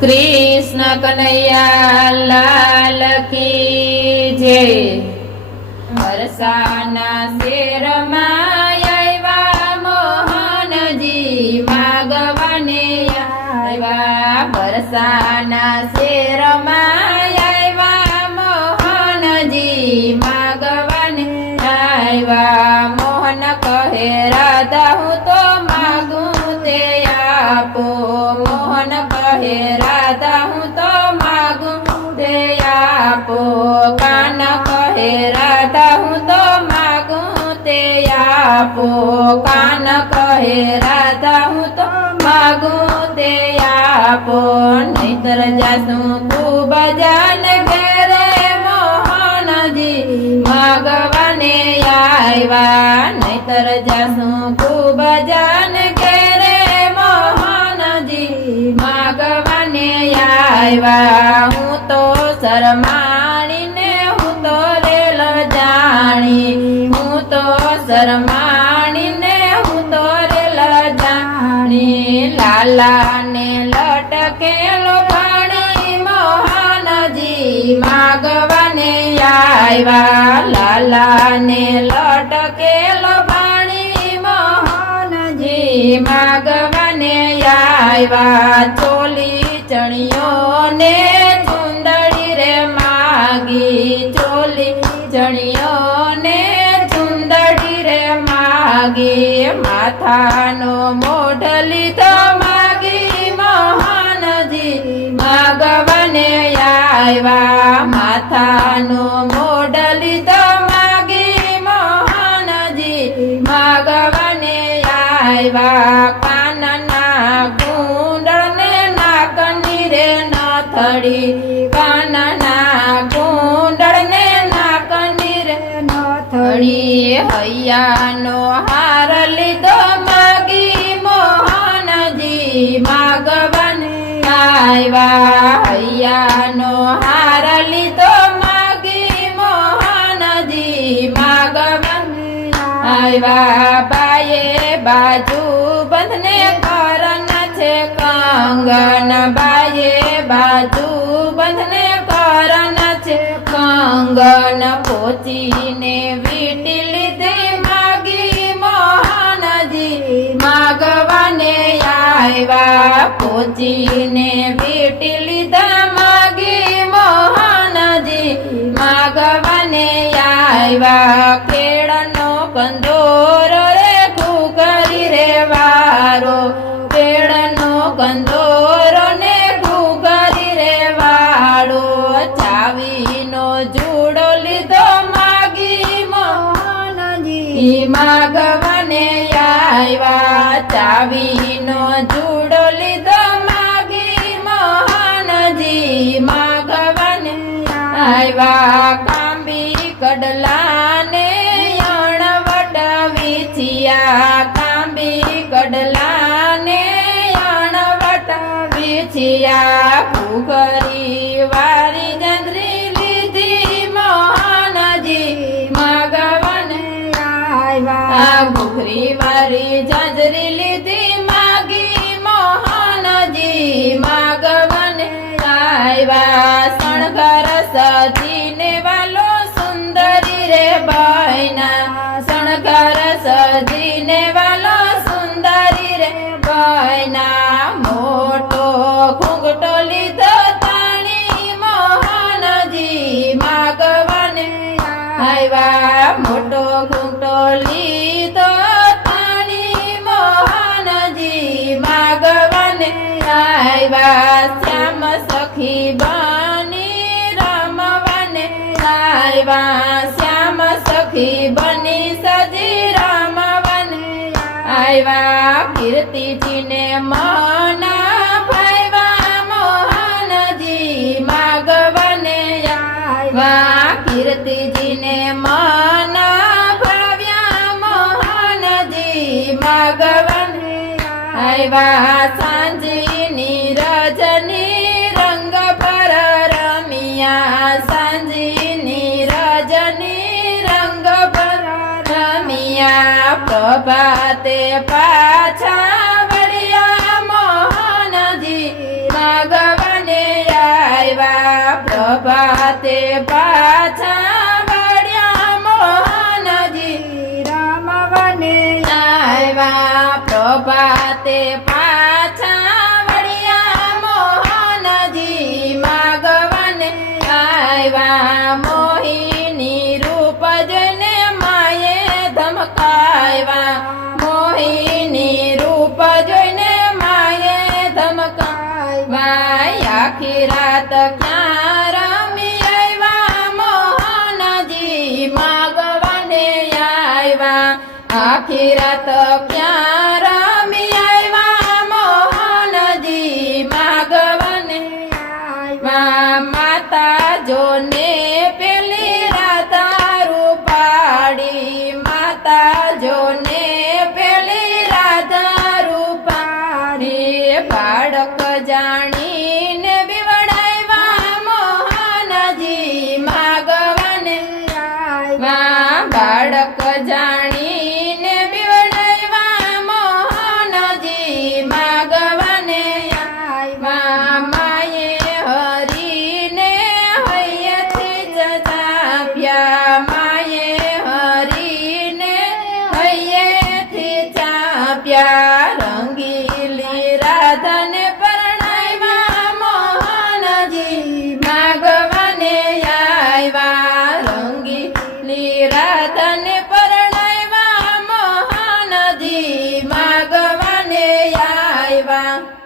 कृष्ण कन्हैया लाल की जय। बरसाना शेर माया मोहनजी मागवाने आया। बरसाना शेर माया मोहनजी मागवाने आया। मोहन कहे राधा हूँ तो मागू ते आपो। मोहन कहे राधा हूँ तो मागू ते आपो। कान कहे राधा हूँ तो मागू ते आपो। कान कहे राधा हूँ तो मागू ते आपो। नहीतर जासू खूब जान घेरे मोहनजी मागवाने आया। नहीतर जासू खूब जान घेरे मोहनजी मागवाने आया। हूँ तो शरमाणी ने हूँ तो रेल जाणी। हूँ तो शरमाणी ने हूँ तो रेल जाणी। लाला ने लटकेलो पाणी मोहनजी मागवाने आया। लाला ने लटकेलो पाणी मोहनजी मागवाने आया। चोली चणियों ने चुंदड़ी रे मागी। चोली चणियों ने चुंदड़ी रे मागी। माथानो मोढली तो मागी मोहनजी मागवाने आया। माथानो मोढली तो मागी मोहनजी मागवाने आया। कानना गुंडळ ने नाकनी रे नथड़ी। कानना गुंडळ ने नाकनी रे नथड़ी। हैयानो हार लीधो मागी मोहनजी मागवाने आया। हैयानो हार लीधो मागी मोहनजी मागवाने आया। बाये बाजू बंधने कारण छे कंगन। बाये बाजू बंधने कारण छे कंगन। पोचीने वीटी लीधे मागी मोहनजी मागवाने आया। पोचीने वीटी लीधा मागी मोहनजी मागवाने आया। केळनो कंदोरो रे घूघरी रे वारो। केळनो कंदोरो ने घूघरी रे वाळो। चावीनो जूड़ो लीधो मागी मोहनजी मागवाने आया। चावीनो जूड़ो लीधो मागी मोहनजी मागवाने आया। कांबी कडलाने अणवट वीछिया। कांबी कडलाने अणवट वीछिया। घूघरी वारी जंद्री लीधी मोहनजी मागवाने आया। घूघरी वारी जंद्री लीधी मागी मोहनजी मागवाने आया। शणगार सजीने वालो सुंदरी रे बहना। शणगार सजीने वालो सुंदरी रे बहना। मोटो घूंघटो लीधो ताणी मोहनजी मागवाने आया। मोटो घूंघटो लीधो ताणी मोहनजी मागवाने आया। श्याम सखी बनी रमवाने आया। श्याम सखी बनी सजी रमवाने आया। कीर्तिजी ने मना भाईवा मोहनजी मागवाने आया। कीर्तिजी ने मना भाव्या मोहनजी मागवाने आया। सांजीनी रजनी रंग पर रमिया। सांजीनी रजनी रंग पर रमिया। प्रभाते पाछा वळ्या मोहनजी मागवा પ્રભાતે પાછા વળ્યા મોહનજી રામ વને આવ્યા પ્રભાતે પાછા વળ્યા મોહનજી માગવાને આવ્યા મોહિની રૂપ જોઈને માયે ધમકાવ્યા મોહિની રૂપ જોઈને માયે ધમકાવ્યા આખી રાત ક્યાં રમી આવ્યા મોહનજી માગવાને આવ્યા આખી રાત ક્યાં રમી આવ્યા મોહનજી માગવાને આવ્યા માતા જોને પેલી રાધા રૂપાડી માતા જોને પેલી રાધા રૂપાડી બાળક જાણી